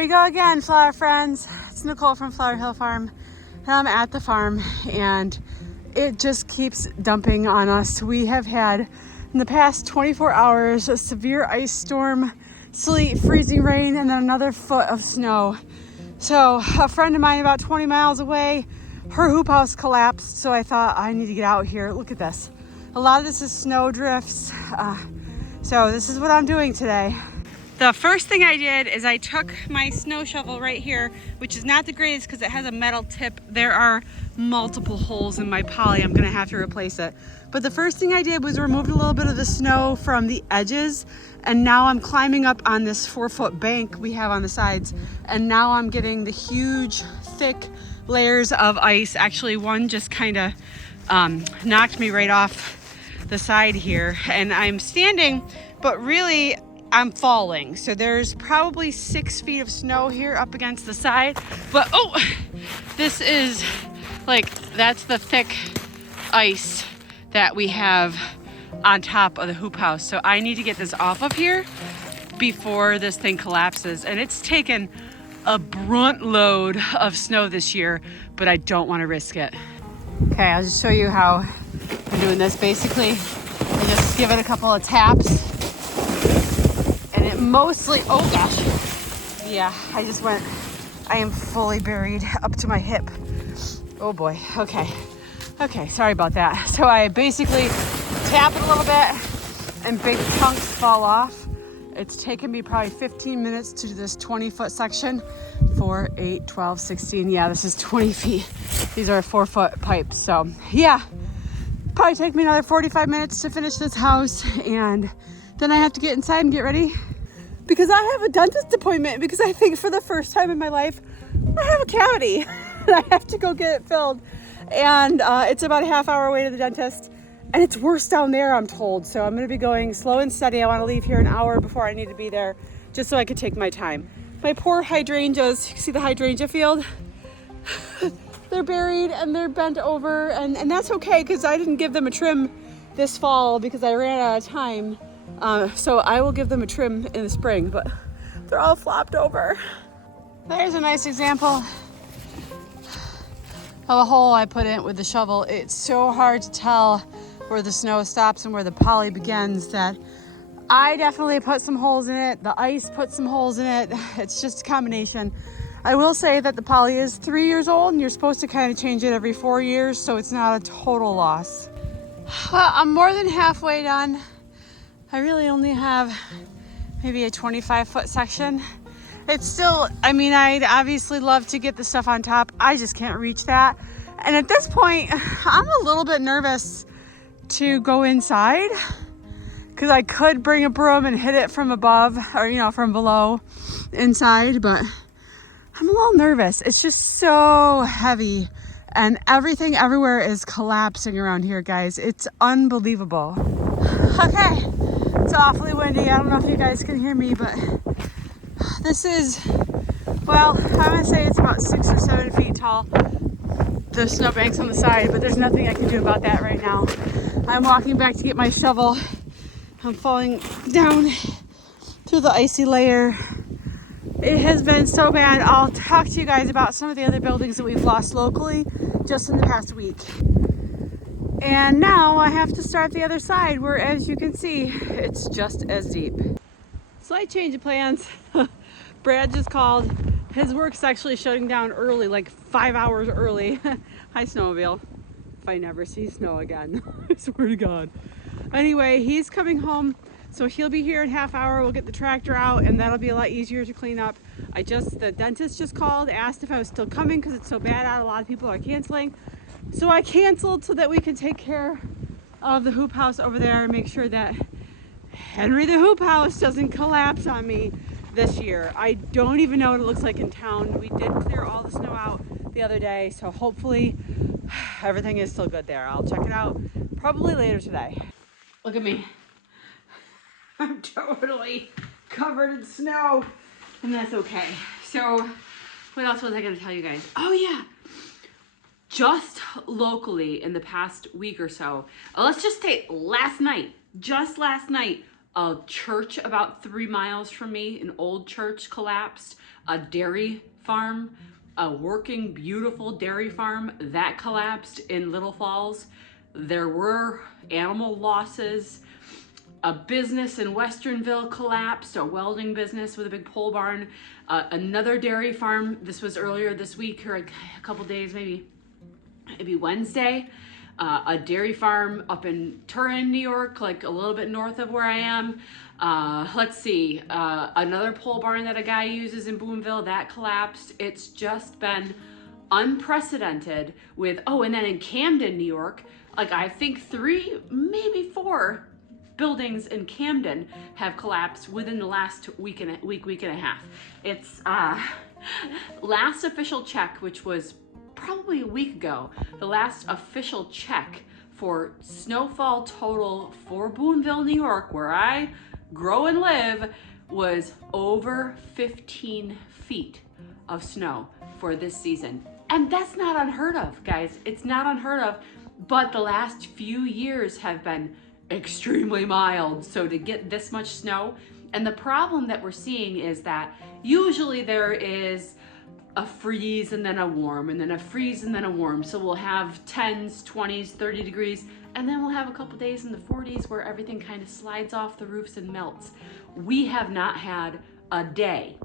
There you go again, flower friends. It's Nicole from Flower Hill Farm, and I'm at the farm, and it just keeps dumping on us. We have had, in the past 24 hours, a severe ice storm, sleet, freezing rain, and then another foot of snow. So a friend of mine about 20 miles away, her hoop house collapsed, so I thought I need to get out here. Look at this. A lot of this is snow drifts. So this is what I'm doing today. The first thing I did is I took my snow shovel right here, which is not the greatest because it has a metal tip. There are multiple holes in my poly. I'm gonna have to replace it. But the first thing I did was removed a little bit of the snow from the edges, and now I'm climbing up on this 4-foot bank we have on the sides, and now I'm getting the huge, thick layers of ice. Actually, one just kind of knocked me right off the side here, and I'm standing, but really I'm falling. So there's probably 6 feet of snow here up against the side, but oh, this is like, that's the thick ice that we have on top of the hoop house. So I need to get this off of here before this thing collapses. And it's taken a brunt load of snow this year, but I don't want to risk it. Okay, I'll just show you how I'm doing this. Basically, I just give it a couple of taps, and it mostly, oh gosh. Yeah, I am fully buried up to my hip. Oh boy, okay. Okay, sorry about that. So I basically tap it a little bit and big chunks fall off. It's taken me probably 15 minutes to do this 20-foot section. 4, 8, 12, 16. Yeah, this is 20 feet. These are 4-foot pipes. So yeah, probably take me another 45 minutes to finish this house, and then I have to get inside and get ready because I have a dentist appointment, because I think for the first time in my life I have a cavity and I have to go get it filled. And it's about a half hour away to the dentist, and it's worse down there, I'm told. So I'm gonna be going slow and steady. I wanna leave here an hour before I need to be there, just so I could take my time. My poor hydrangeas, you see the hydrangea field? They're buried and they're bent over, and that's okay, because I didn't give them a trim this fall because I ran out of time. So I will give them a trim in the spring, but they're all flopped over. There's a nice example of a hole I put in with the shovel. It's so hard to tell where the snow stops and where the poly begins that I definitely put some holes in it. The ice put some holes in it. It's just a combination. I will say that the poly is 3 years old, and you're supposed to kind of change it every 4 years, so it's not a total loss. Well, I'm more than halfway done. I really only have maybe a 25-foot section. It's still, I mean, I'd obviously love to get the stuff on top. I just can't reach that. And at this point, I'm a little bit nervous to go inside, because I could bring a broom and hit it from above, or, from below inside, but I'm a little nervous. It's just so heavy, and everything everywhere is collapsing around here, guys. It's unbelievable. Okay, it's awfully windy. I don't know if you guys can hear me, but this is, well, I'm gonna say it's about 6 or 7 feet tall, the snowbanks on the side, but there's nothing I can do about that right now. I'm walking back to get my shovel. I'm falling down through the icy layer. It has been so bad. I'll talk to you guys about some of the other buildings that we've lost locally just in the past week. And now I have to start the other side, where, as you can see, it's just as deep. Slight change of plans. Brad just called. His work's actually shutting down early, like 5 hours early. Hi, snowmobile. If I never see snow again, I swear to God. Anyway, he's coming home, so he'll be here in half hour. We'll get the tractor out, and that'll be a lot easier to clean up. The dentist just called, asked if I was still coming because it's so bad out. A lot of people are canceling. So I canceled so that we could take care of the hoop house over there and make sure that Henry the hoop house doesn't collapse on me this year. I don't even know what it looks like in town. We did clear all the snow out the other day, so hopefully everything is still good there. I'll check it out probably later today. Look at me. I'm totally covered in snow, and that's okay. So what else was I going to tell you guys? Oh yeah, just locally in the past week or so, let's just say last night, just last night, A church about 3 miles from me, an old church, collapsed. A dairy farm, a working, beautiful dairy farm, that collapsed in Little Falls. There were animal losses. A business in Westernville collapsed, a welding business with a big pole barn. Another dairy farm, this was earlier this week, or a couple days, maybe Wednesday. A dairy farm up in Turin, New York, like a little bit north of where I am. Let's see, another pole barn that a guy uses in Boonville, that collapsed. It's just been unprecedented with, oh, and then in Camden, New York, like I think 3, maybe 4 buildings in Camden have collapsed within the last week and a half. It's last official check, which was probably a week ago, the last official check for snowfall total for Boonville, New York, where I grow and live, was over 15 feet of snow for this season. And that's not unheard of, guys. It's not unheard of, but the last few years have been extremely mild. So to get this much snow, and the problem that we're seeing is that usually there is a freeze and then a warm, and then a freeze and then a warm. So we'll have 10s, 20s, 30 degrees, and then we'll have a couple days in the 40s where everything kind of slides off the roofs and melts. We have not had a day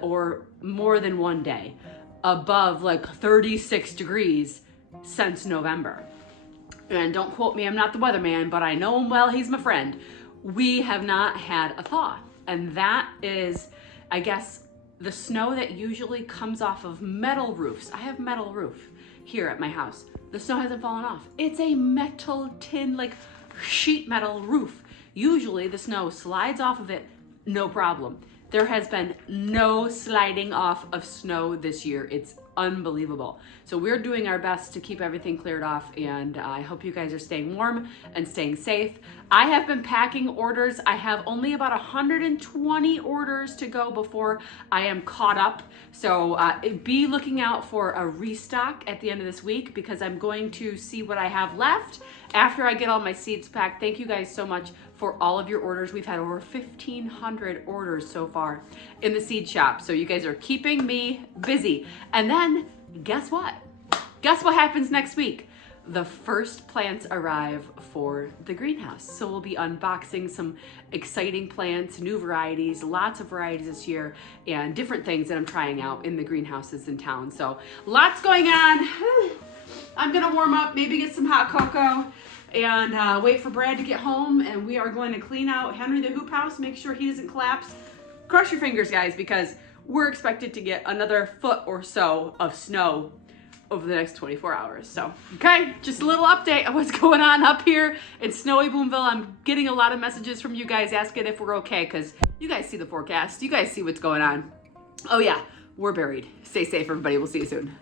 or more than one day above like 36 degrees since November. And don't quote me, I'm not the weatherman, but I know him well, he's my friend. We have not had a thaw. And that is, I guess, the snow that usually comes off of metal roofs. I have metal roof here at my house. The snow hasn't fallen off. It's a metal tin, like sheet metal roof. Usually the snow slides off of it, no problem. There has been no sliding off of snow this year. It's unbelievable. So we're doing our best to keep everything cleared off, and I hope you guys are staying warm and staying safe. I have been packing orders. I have only about 120 orders to go before I am caught up. So be looking out for a restock at the end of this week, because I'm going to see what I have left after I get all my seeds packed. Thank you guys so much for all of your orders. We've had over 1,500 orders so far in the seed shop. So you guys are keeping me busy. And then guess what? Guess what happens next week? The first plants arrive for the greenhouse. So we'll be unboxing some exciting plants, new varieties, lots of varieties this year, and different things that I'm trying out in the greenhouses in town. So lots going on. I'm gonna warm up, maybe get some hot cocoa, and wait for Brad to get home, and we are going to clean out Henry the Hoop House, make sure he doesn't collapse. Cross your fingers, guys, because we're expected to get another foot or so of snow over the next 24 hours. So, okay, just a little update on what's going on up here in snowy Boonville. I'm getting a lot of messages from you guys asking if we're okay, because you guys see the forecast. You guys see what's going on. Oh yeah, we're buried. Stay safe, everybody. We'll see you soon.